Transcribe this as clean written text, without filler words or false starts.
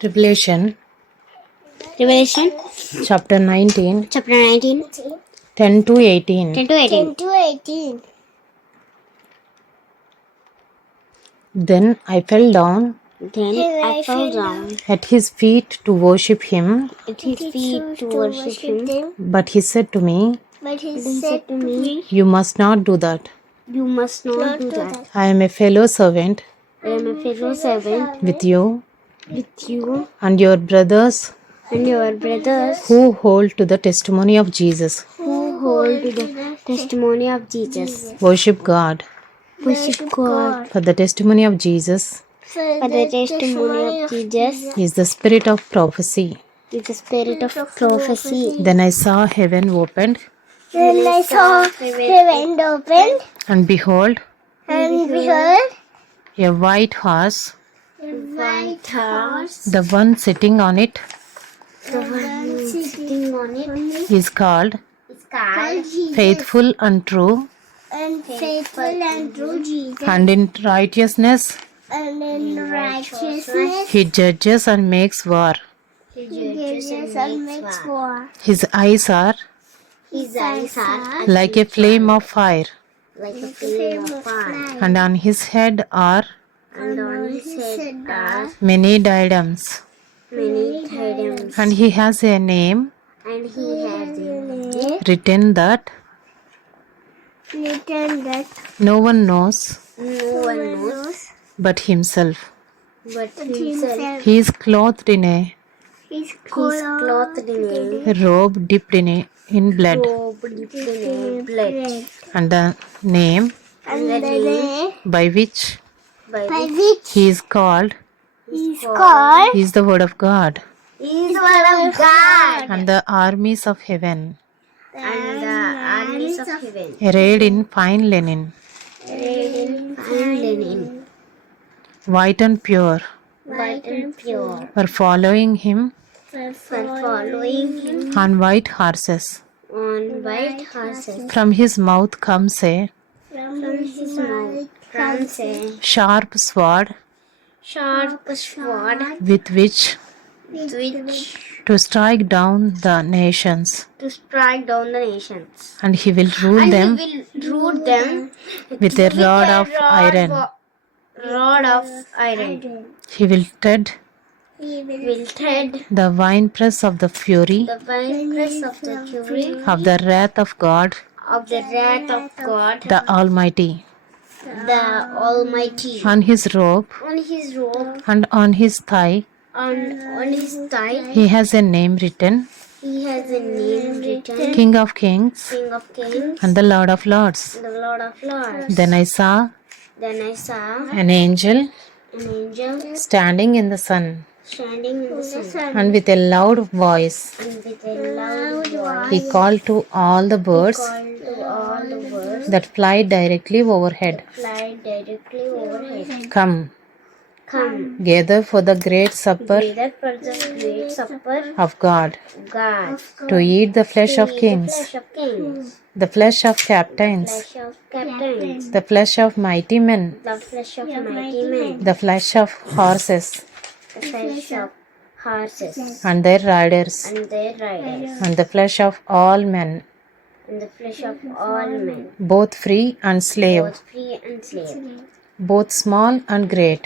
Revelation chapter 19 10 to 18. 10 to 18. Then I fell down at his feet to worship him. But he said to me, "You must not do that. I am a fellow servant with you and your brothers who hold to the testimony of Jesus. Worship God. For the testimony of Jesus is the spirit of prophecy." Then I saw heaven opened, and behold, a white horse. The one sitting on it is called Faithful and True, and in righteousness he judges and makes war. His eyes are like a flame of fire, and on his head are many diadems, and he has a name written that no one knows but himself. He is clothed in a robe dipped in blood, and the name by which he is called is the word of God. And the armies of heaven, arrayed in fine linen, white and pure, were following him on white horses. From his mouth comes a sharp sword, with which to strike down the nations. And he will rule them with a rod of iron. He will tread the winepress of the fury of the wrath of God, the Almighty. On his robe and on his thigh he has a name written, King of Kings and the Lord of Lords. Then I saw an angel standing in the sun, and with a loud voice he called to all the birds that fly directly overhead, "Come, gather for the great supper of God, to eat the flesh of kings, the flesh of captains, the flesh of mighty men, the flesh of horses and their riders, and the flesh of all men, both free and slave, both small and great."